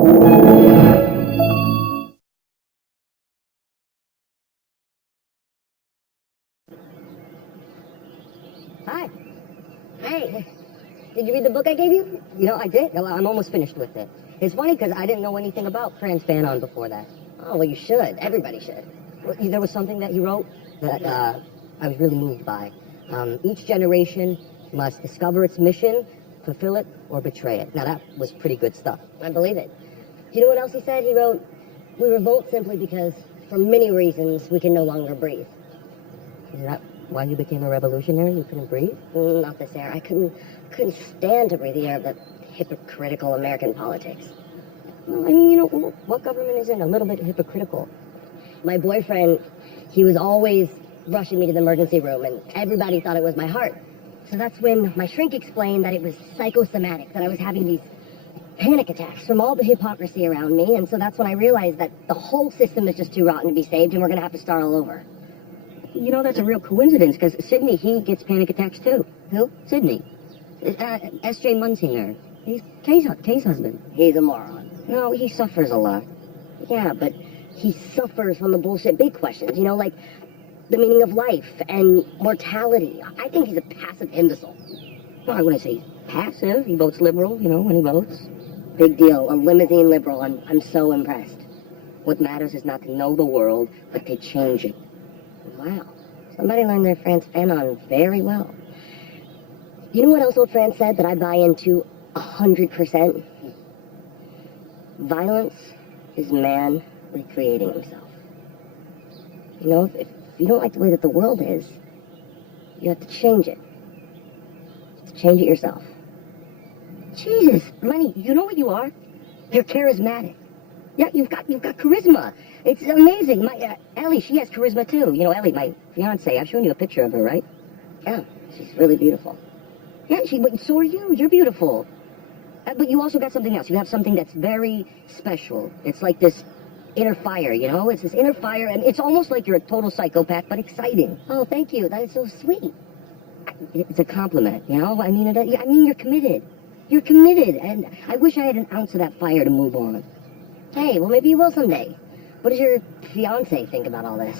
Hi. Hey. Did you read the book I gave you? You know, I did. Well, I'm almost finished with it. It's funny because I didn't know anything about Franz Fanon before that. Oh, well, you should. Everybody should. Well, there was something that he wrote that I was really moved by. Each generation must discover its mission, fulfill it, or betray it. Now, that was pretty good stuff. I believe it. Do you know what else he said? He wrote, "We revolt simply because, for many reasons, we can no longer breathe." Is that why you became a revolutionary? You couldn't breathe? Not this air. I couldn't stand to breathe the air of the hypocritical American politics. Well, I mean, you know, what government isn't a little bit hypocritical? My boyfriend, he was always rushing me to the emergency room, and everybody thought it was my heart. So that's when my shrink explained that it was psychosomatic, that I was having these panic attacks from all the hypocrisy around me, and so that's when I realized that the whole system is just too rotten to be saved, and we're going to have to start all over. You know, that's a real coincidence, because Sidney, he gets panic attacks too. Who? Sidney. S.J. Munsinger. He's Kay's husband. He's a moron. No, he suffers a lot. Yeah, but he suffers from the bullshit big questions, you know, like the meaning of life and mortality. I think he's a passive imbecile. Well, I wouldn't say he's passive. He votes liberal, you know, when he votes. Big deal. A limousine liberal. I'm so impressed. What matters is not to know the world, but to change it. Wow. Somebody learned their Franz Fanon very well. You know what else old Franz said that I buy into 100%? Violence is man recreating himself. You know, if you don't like the way that the world is, you have to change it. You have to change it yourself. Jesus, Lenny, you know what you are? You're charismatic. Yeah, you've got charisma. It's amazing. My Ellie, she has charisma too. You know, Ellie, my fiance. I've shown you a picture of her, right? Yeah, she's really beautiful. Yeah, but so are you. You're beautiful. But you also got something else. You have something that's very special. It's like this inner fire, you know? It's this inner fire, and it's almost like you're a total psychopath, but exciting. Oh, thank you. That is so sweet. It's a compliment, you know? I mean, you're committed. You're committed, and I wish I had an ounce of that fire to move on. Hey, well, maybe you will someday. What does your fiance think about all this?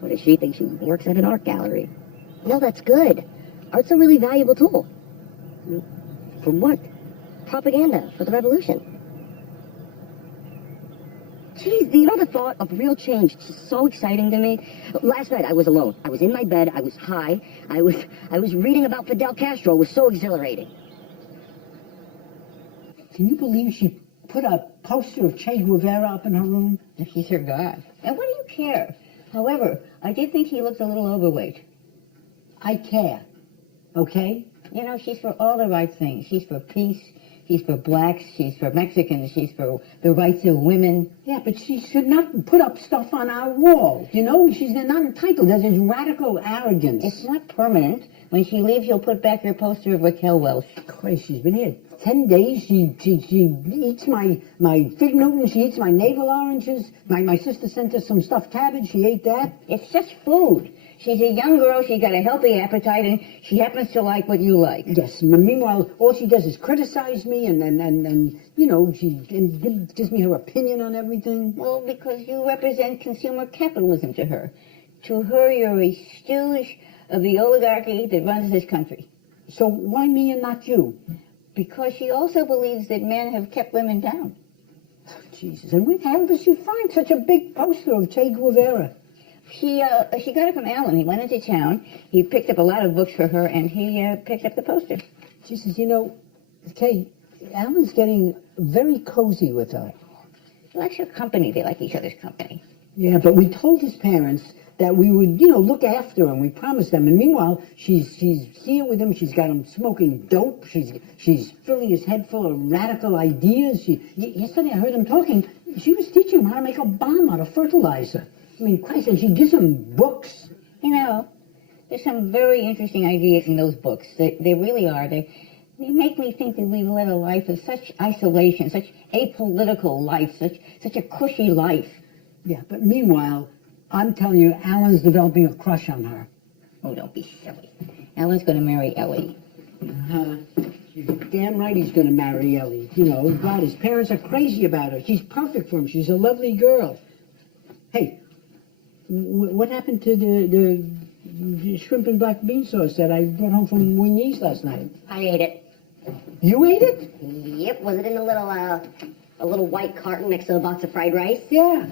What does she think? She works at an art gallery. No, that's good. Art's a really valuable tool. For what? Propaganda for the revolution. Geez, you know, the thought of real change is so exciting to me. Last night I was alone. I was in my bed. I was high. I was reading about Fidel Castro. It was so exhilarating. Can you believe she put a poster of Che Guevara up in her room? He's her god. And what do you care? However, I did think he looked a little overweight. I care. Okay? You know, she's for all the right things. She's for peace. She's for blacks. She's for Mexicans. She's for the rights of women. Yeah, but she should not put up stuff on our wall. You know, she's not entitled. There's this radical arrogance. It's not permanent. When she leaves, you'll put back your poster of Raquel Welch. Christ, she's been here 10 days. She eats my fig Newton. She eats my navel oranges. My sister sent her some stuffed cabbage. She ate that. It's just food. She's a young girl. She's got a healthy appetite, and she happens to like what you like. Yes. Meanwhile, all she does is criticize me, and you know, she gives me her opinion on everything. Well, because you represent consumer capitalism to her. To her, you're a stooge of the oligarchy that runs this country. So why me and not you? Because she also believes that men have kept women down. Oh, Jesus, and where the hell does she find such a big poster of Che Guevara? She got it from Allen. He went into town, he picked up a lot of books for her, and he picked up the poster. Jesus, you know, Kay, Allen's getting very cozy with her. She likes her company. They like each other's company. Yeah, but we told his parents that we would, you know, look after him. We promised them. And meanwhile, she's here with him. She's got him smoking dope. She's filling his head full of radical ideas. Yesterday I heard him talking. She was teaching him how to make a bomb out of fertilizer. I mean, Christ, and she gives him books. You know, there's some very interesting ideas in those books. They really are. They make me think that we've led a life of such isolation, such apolitical life, such a cushy life. Yeah, but meanwhile, I'm telling you, Alan's developing a crush on her. Oh, don't be silly. Alan's going to marry Ellie. Damn right he's going to marry Ellie. You know, God, his parents are crazy about her. She's perfect for him. She's a lovely girl. Hey, what happened to the shrimp and black bean sauce that I brought home from Winnie's last night? I ate it. You ate it? Yep. Was it in a little white carton next to a box of fried rice? Yeah.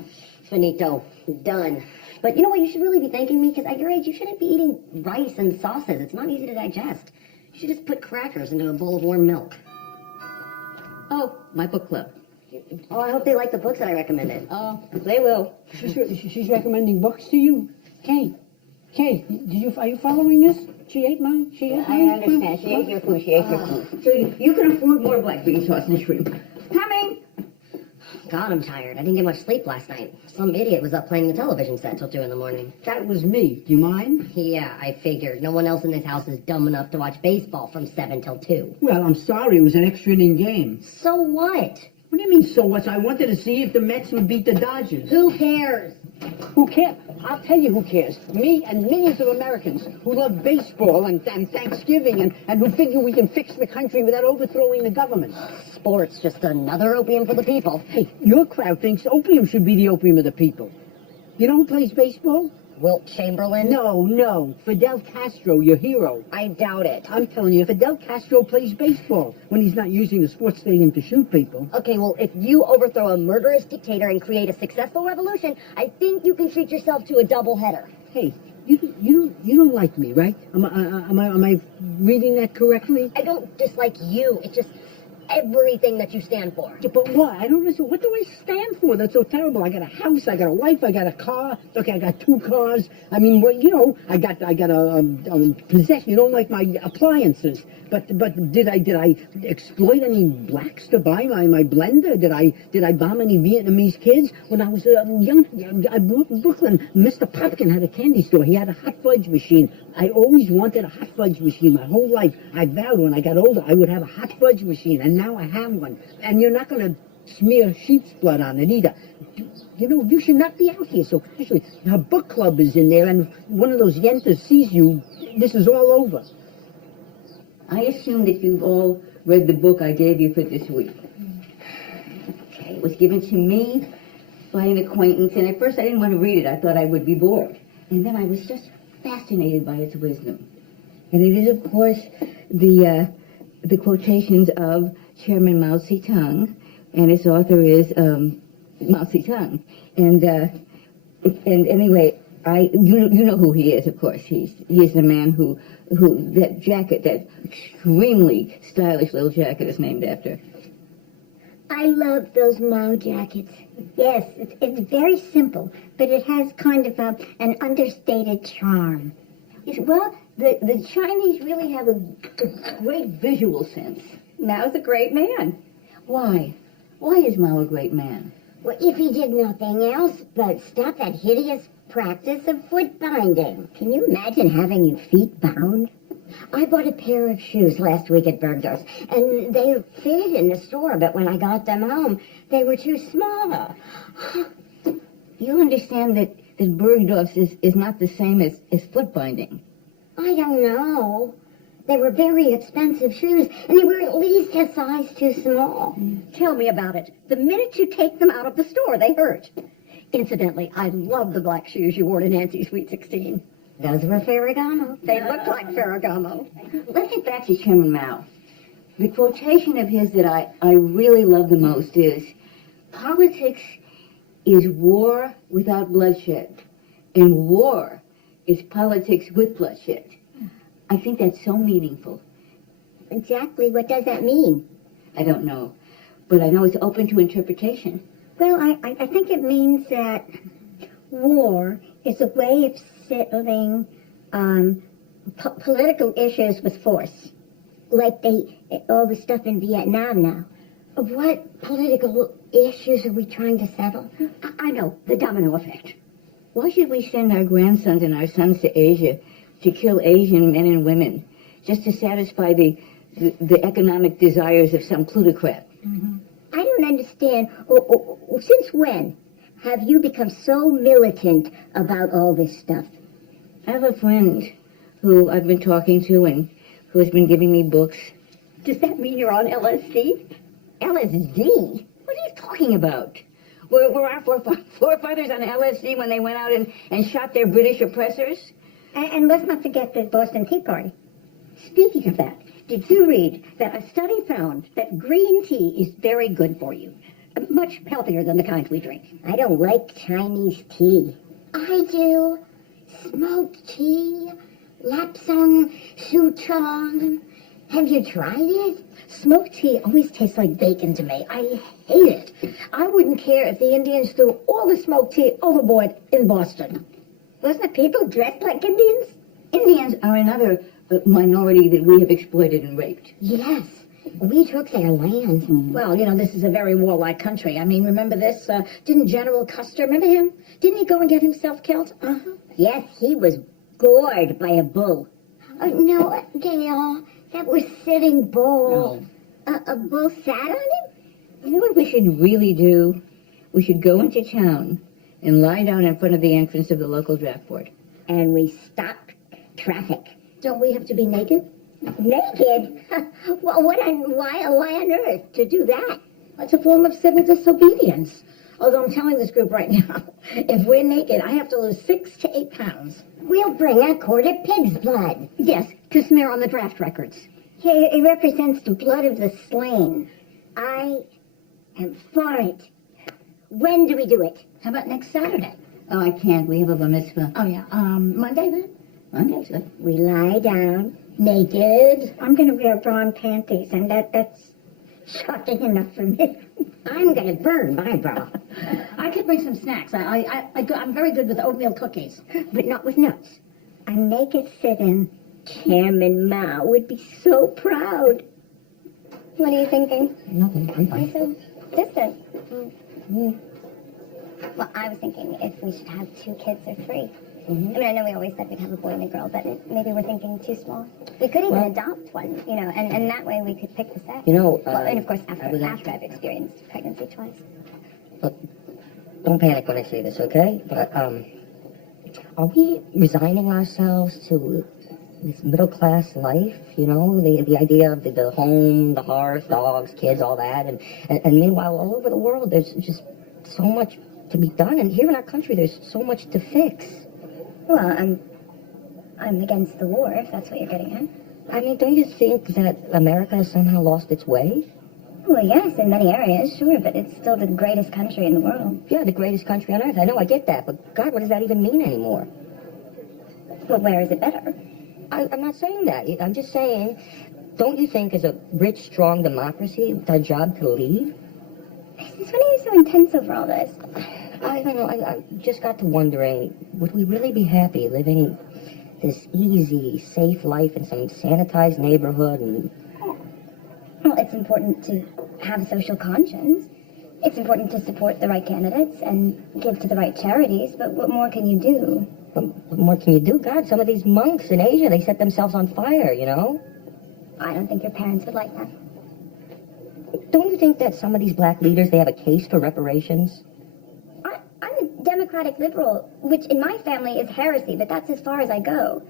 Finito. Done. But you know what? You should really be thanking me, because at your age, you shouldn't be eating rice and sauces. It's not easy to digest. You should just put crackers into a bowl of warm milk. Oh, my book club. Oh, I hope they like the books that I recommended. Oh, they will. She's recommending books to you. Kate, are you following this? She ate mine. I understand. She ate your food. She ate your food. So you can afford more black bean sauce and shrimp. Coming. God, I'm tired. I didn't get much sleep last night. Some idiot was up playing the television set till 2 in the morning. That was me. Do you mind? Yeah, I figured. No one else in this house is dumb enough to watch baseball from 7 till 2. Well, I'm sorry. It was an extra inning game. So what? What do you mean, so what? I wanted to see if the Mets would beat the Dodgers. Who cares? Who cares? I'll tell you who cares. Me and millions of Americans who love baseball and Thanksgiving and who figure we can fix the country without overthrowing the government. Sports, just another opium for the people. Hey, your crowd thinks opium should be the opium of the people. You know who plays baseball? Wilt Chamberlain? No. Fidel Castro, your hero. I doubt it. I'm telling you, Fidel Castro plays baseball when he's not using the sports stadium to shoot people. Okay, well, if you overthrow a murderous dictator and create a successful revolution, I think you can treat yourself to a doubleheader. Hey, you don't like me, right? Am I reading that correctly? I don't dislike you. It's just everything that you stand for. Yeah, but what? I don't understand. What do I stand for? That's so terrible. I got a house, I got a wife, I got a car. Okay, I got 2 cars. I mean, well, you know, I got a possession. You don't like my appliances. But did I exploit any blacks to buy my blender? Did I bomb any Vietnamese kids? When I was young, I grew up in Brooklyn. Mr. Popkin had a candy store. He had a hot fudge machine. I always wanted a hot fudge machine my whole life. I vowed when I got older I would have a hot fudge machine, and now I have one. And you're not going to smear sheep's blood on it either. You know, you should not be out here so casually. Her book club is in there, and one of those yentas sees you. This is all over. I assume that you've all read the book I gave you for this week. Okay, it was given to me by an acquaintance, and at first I didn't want to read it. I thought I would be bored. And then I was just fascinated by its wisdom. And it is, of course, the quotations of Chairman Mao Zedong, and its author is Mao Zedong. And anyway, you know who he is, of course. He is the man who that jacket, that extremely stylish little jacket, is named after. I love those Mao jackets. Yes, it's very simple, but it has kind of an understated charm. Yes, well, the Chinese really have a great visual sense. Mao's a great man. Why? Why is Mao a great man? Well, if he did nothing else but stop that hideous practice of foot binding. Can you imagine having your feet bound? I bought a pair of shoes last week at Bergdorf's, and they fit in the store, but when I got them home, they were too small. You understand that Bergdorf's is not the same as foot binding. I don't know. They were very expensive shoes, and they were at least a size too small. Tell me about it. The minute you take them out of the store, they hurt. Incidentally, I love the black shoes you wore to Nancy's Sweet 16. Those were Ferragamo. They look like Ferragamo. Let's get back to Chairman Mao. The quotation of his that I really love the most is, politics is war without bloodshed, and war is politics with bloodshed. I think that's so meaningful. Exactly. What does that mean? I don't know, but I know it's open to interpretation. Well, I think it means that war is a way of settling political issues with force. Like all the stuff in Vietnam now. What political issues are we trying to settle? I know, the domino effect. Why should we send our grandsons and our sons to Asia to kill Asian men and women just to satisfy the economic desires of some plutocrat? Mm-hmm. I don't understand. Since when have you become so militant about all this stuff? I have a friend who I've been talking to and who has been giving me books. Does that mean you're on LSD? LSD? What are you talking about? Were our forefathers on LSD when they went out and shot their British oppressors? And let's not forget the Boston Tea Party. Speaking of that, did you read that a study found that green tea is very good for you? Much healthier than the kind we drink. I don't like Chinese tea. I do. Smoked tea, lapsang souchong. Have you tried it? Smoked tea always tastes like bacon to me. I hate it. I wouldn't care if the Indians threw all the smoked tea overboard in Boston. Wasn't it people dressed like Indians? Indians are another minority that we have exploited and raped. Yes. We took their land. Well, you know, this is a very warlike country. I mean, remember this? Didn't General Custer, remember him? Didn't he go and get himself killed? Uh-huh. Yes, he was gored by a bull. No, Gail, that was Sitting Bull. A bull sat on him? You know what we should really do? We should go into town and lie down in front of the entrance of the local draft board. And we stopped traffic. Don't we have to be naked? Naked? Well, why on earth to do that? That's a form of civil disobedience. Although I'm telling this group right now, if we're naked, I have to lose 6 to 8 pounds. We'll bring a quart of pig's blood. Yes, to smear on the draft records. It represents the blood of the slain. I am for it. When do we do it? How about next Saturday? Oh, I can't. We have a bar mitzvah. Oh, yeah. Monday, then? Monday's good. We lie down, naked. I'm going to wear brown panties, and that's shocking enough for me. I'm going to burn my bra. I could bring some snacks. I'm very good with oatmeal cookies. But not with nuts. A naked sit-in. Chairman Mao would be so proud. What are you thinking? Nothing. I'm Why fine. so distant? Well, I was thinking if we should have 2 kids or 3. I mean, I know we always said we'd have a boy and a girl, but maybe we're thinking too small. We could even adopt one, you know, and that way we could pick the sex. You know, well, and of course after I've experienced pregnancy twice. Look, don't panic when I say this, okay? But, are we resigning ourselves to this middle-class life, you know? The idea of the home, the hearth, dogs, kids, all that, and meanwhile, all over the world, there's just so much to be done, and here in our country, there's so much to fix. Well, I'm against the war, if that's what you're getting at. I mean, don't you think that America has somehow lost its way? Well, yes, in many areas, sure, but it's still the greatest country in the world. Yeah, the greatest country on earth. I know, I get that, but God, what does that even mean anymore? Well, where is it better? I'm not saying that. I'm just saying, don't you think as a rich, strong democracy, it's our job to lead? Since when are you so intense over all this? I don't know, I just got to wondering, would we really be happy living this easy, safe life in some sanitized neighborhood and... Well, it's important to have social conscience. It's important to support the right candidates and give to the right charities, but what more can you do? What more can you do? God, some of these monks in Asia, they set themselves on fire, you know? I don't think your parents would like that. Don't you think that some of these black leaders, they have a case for reparations? I'm a democratic liberal, which in my family is heresy, but that's as far as I go.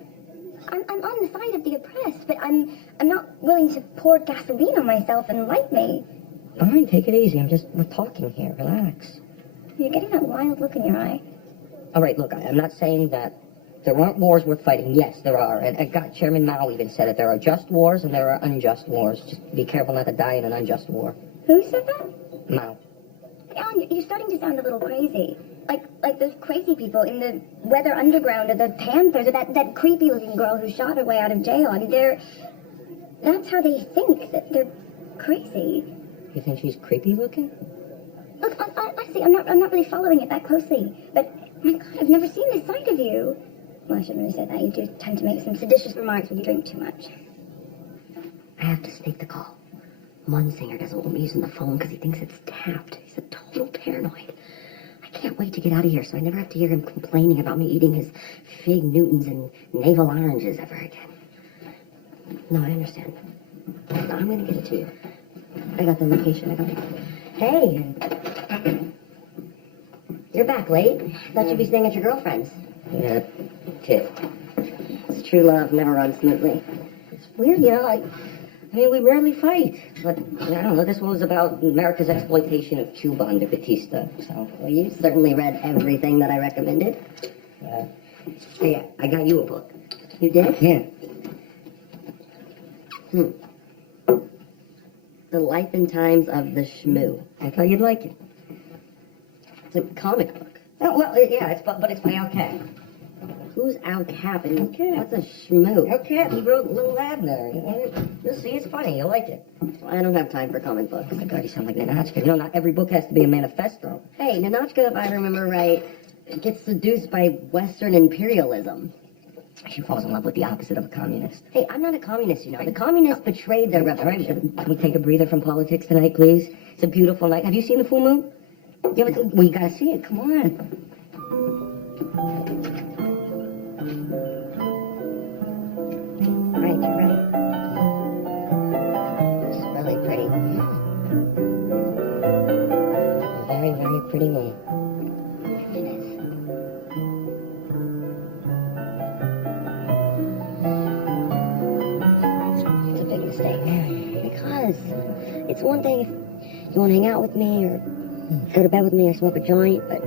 I'm on the side of the oppressed, but I'm not willing to pour gasoline on myself and light me. Fine, take it easy. We're talking here. Relax. You're getting that wild look in your eye. All right, look, I'm not saying that there aren't wars worth fighting. Yes, there are. And God, Chairman Mao even said it. There are just wars and there are unjust wars. Just be careful not to die in an unjust war. Who said that? Mao. Alan, you're starting to sound a little crazy. Like those crazy people in the Weather Underground or the Panthers or that creepy-looking girl who shot her way out of jail. I mean, that's how they think, that they're crazy. You think she's creepy-looking? Look, honestly, I'm not really following it that closely, but my God, I've never seen this side of you. Well, I shouldn't really say that. You do tend to make some seditious remarks when you drink too much. I have to sneak the call. Munsinger doesn't want me using the phone because he thinks it's tapped. He's a total paranoid. I can't wait to get out of here so I never have to hear him complaining about me eating his fig Newtons and navel oranges ever again. No, I understand. I'm going to get it to you. I got the location. Hey! You're back late. Thought you'd be staying at your girlfriend's. Yeah, kid. It's true love never runs smoothly. It's weird, you know, I mean, we rarely fight, but I don't know, this one was about America's exploitation of Cuba under Batista, so. Well, you certainly read everything that I recommended. Hey, I got you a book. You did? Yeah. The Life and Times of the Shmoo. I thought you'd like it. It's a comic book. Oh, well, yeah, but it's by Al Cap. Who's Al Cap and Al Cap. what's a Shmoo? Al Cap, he wrote Little Abner. You'll see, it's funny, you'll like it. I don't have time for comic books. Oh my God, you sound like Ninotchka. You know, not every book has to be a manifesto. Hey, Ninotchka, if I remember right, gets seduced by Western imperialism. She falls in love with the opposite of a communist. Hey, I'm not a communist, you know. The communists betrayed their All right, revolution. can we take a breather from politics tonight, please? It's a beautiful night. Have you seen the full moon? Well, you gotta see it. Come on. Right, you're right. It's really pretty. Very, very pretty moon. It is. It's a big mistake. Because it's one thing if you want to hang out with me or go to bed with me or smoke a joint, but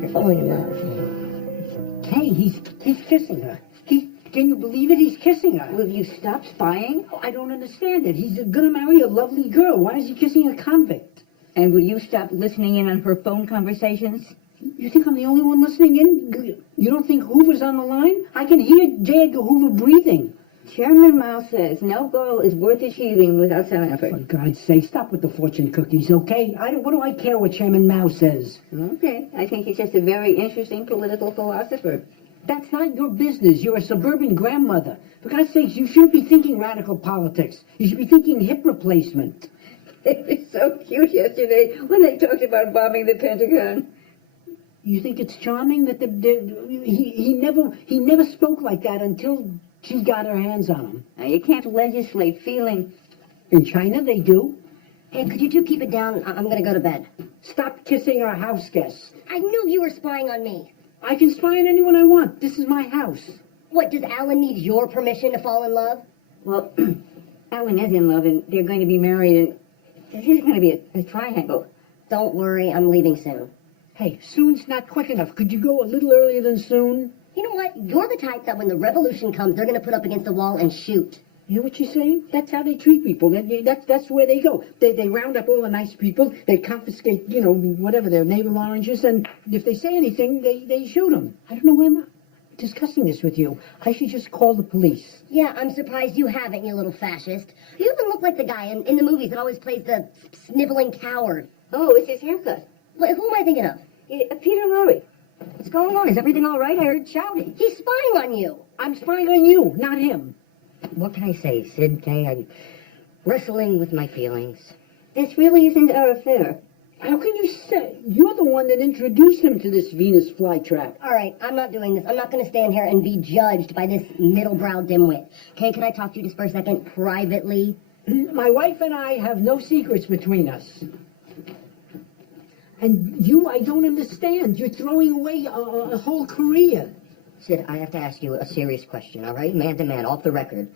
you're falling in love. Hey, he's kissing her. Can you believe it? He's kissing her. Will you stop spying? Oh, I don't understand it. He's gonna marry a lovely girl. Why is he kissing a convict? And will you stop listening in on her phone conversations? You think I'm the only one listening in? You don't think Hoover's on the line? I can hear J. Edgar Hoover breathing. Chairman Mao says no goal is worth achieving without some effort. For God's sake, stop with the fortune cookies, okay? What do I care what Chairman Mao says? Okay, I think he's just a very interesting political philosopher. That's not your business. You're a suburban grandmother. For God's sakes, you shouldn't be thinking radical politics. You should be thinking hip replacement. It was so cute yesterday when they talked about bombing the Pentagon. You think it's charming that he never spoke like that until she got her hands on him. Now, you can't legislate feeling. In China, they do. Hey, could you two keep it down? I'm going to go to bed. Stop kissing our house guests. I knew you were spying on me. I can spy on anyone I want. This is my house. What, does Alan need your permission to fall in love? Well, Alan is in love, and they're going to be married, and this is going to be a triangle. Don't worry, I'm leaving soon. Hey, soon's not quick enough. Could you go a little earlier than soon? You know what? You're the type that when the revolution comes, they're going to put up against the wall and shoot. You know what you're saying? That's how they treat people. That's where they go. They round up all the nice people. They confiscate, whatever, their navel oranges. And if they say anything, they shoot them. I don't know why I'm discussing this with you. I should just call the police. Yeah, I'm surprised you haven't, you little fascist. You even look like the guy in the movies that always plays the sniveling coward. Oh, it's his haircut. Wait, who am I thinking of? Peter Lorre. What's going on? Is everything all right? I heard shouting. He's spying on you. I'm spying on you, not him. What can I say, Sid? Kay, I'm wrestling with my feelings. This really isn't our affair. How can you say? You're the one that introduced him to this Venus flytrap. All right, I'm not doing this. I'm not going to stand here and be judged by this middle-brow dimwit. Okay, can I talk to you just for a second privately? My wife and I have no secrets between us. And you, I don't understand. You're throwing away a whole career. Sid, I have to ask you a serious question, all right? Man to man, off the record.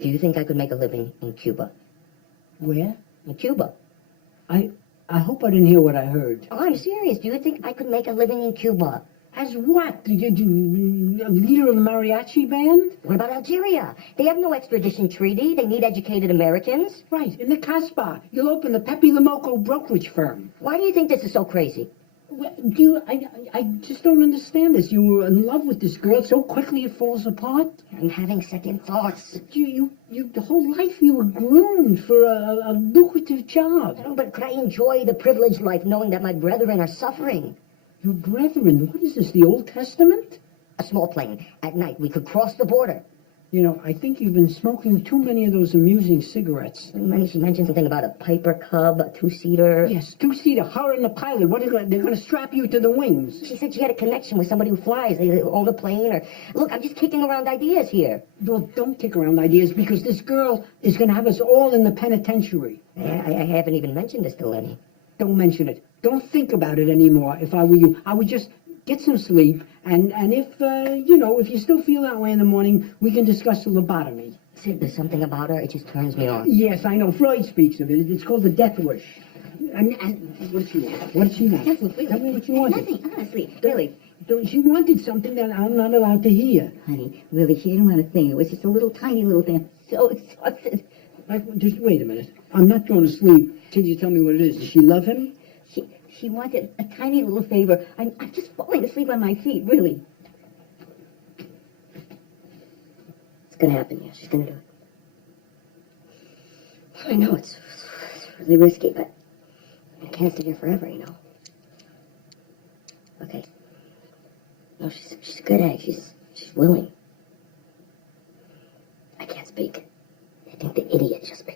Do you think I could make a living in Cuba? Where? In Cuba. I hope I didn't hear what I heard. Oh, I'm serious. Do you think I could make a living in Cuba? As what? A leader of a mariachi band? What about Algeria? They have no extradition treaty. They need educated Americans. Right, in the Casbah. You'll open the Pepe Lamoco brokerage firm. Why do you think this is so crazy? I just don't understand this. You were in love with this girl so quickly it falls apart. I'm having second thoughts. You the whole life you were groomed for a lucrative job. Oh, but could I enjoy the privileged life knowing that my brethren are suffering? Your brethren, what is this, the Old Testament? A small plane. At night, we could cross the border. I think you've been smoking too many of those amusing cigarettes. She mentioned something about a Piper Cub, a two-seater. Yes, two-seater, her and the pilot. What are they're going to strap you to the wings. She said she had a connection with somebody who flies. They own a plane or... Look, I'm just kicking around ideas here. Well, don't kick around ideas because this girl is going to have us all in the penitentiary. I haven't even mentioned this to Lenny. Don't mention it. Don't think about it anymore. If I were you, I would just get some sleep. And if, if you still feel that way in the morning, we can discuss the lobotomy. Sid, there's something about her, it just turns me on. Yes, I know. Freud speaks of it. It's called the death wish. What does she want? What does she want? Tell me what she wanted. Nothing, honestly, really. She wanted something that I'm not allowed to hear. Honey, really, she didn't want a thing. It was just a little tiny little thing. So exhausted. Just wait a minute. I'm not going to sleep till you tell me what it is. Does she love him? She wanted a tiny little favor. I'm just falling asleep on my feet, really. It's gonna happen, yeah. She's gonna do it. I know, it's really risky, but I can't stay here forever, you know. Okay. No, she's a good egg. She's willing. I can't speak. I think the idiot just speak.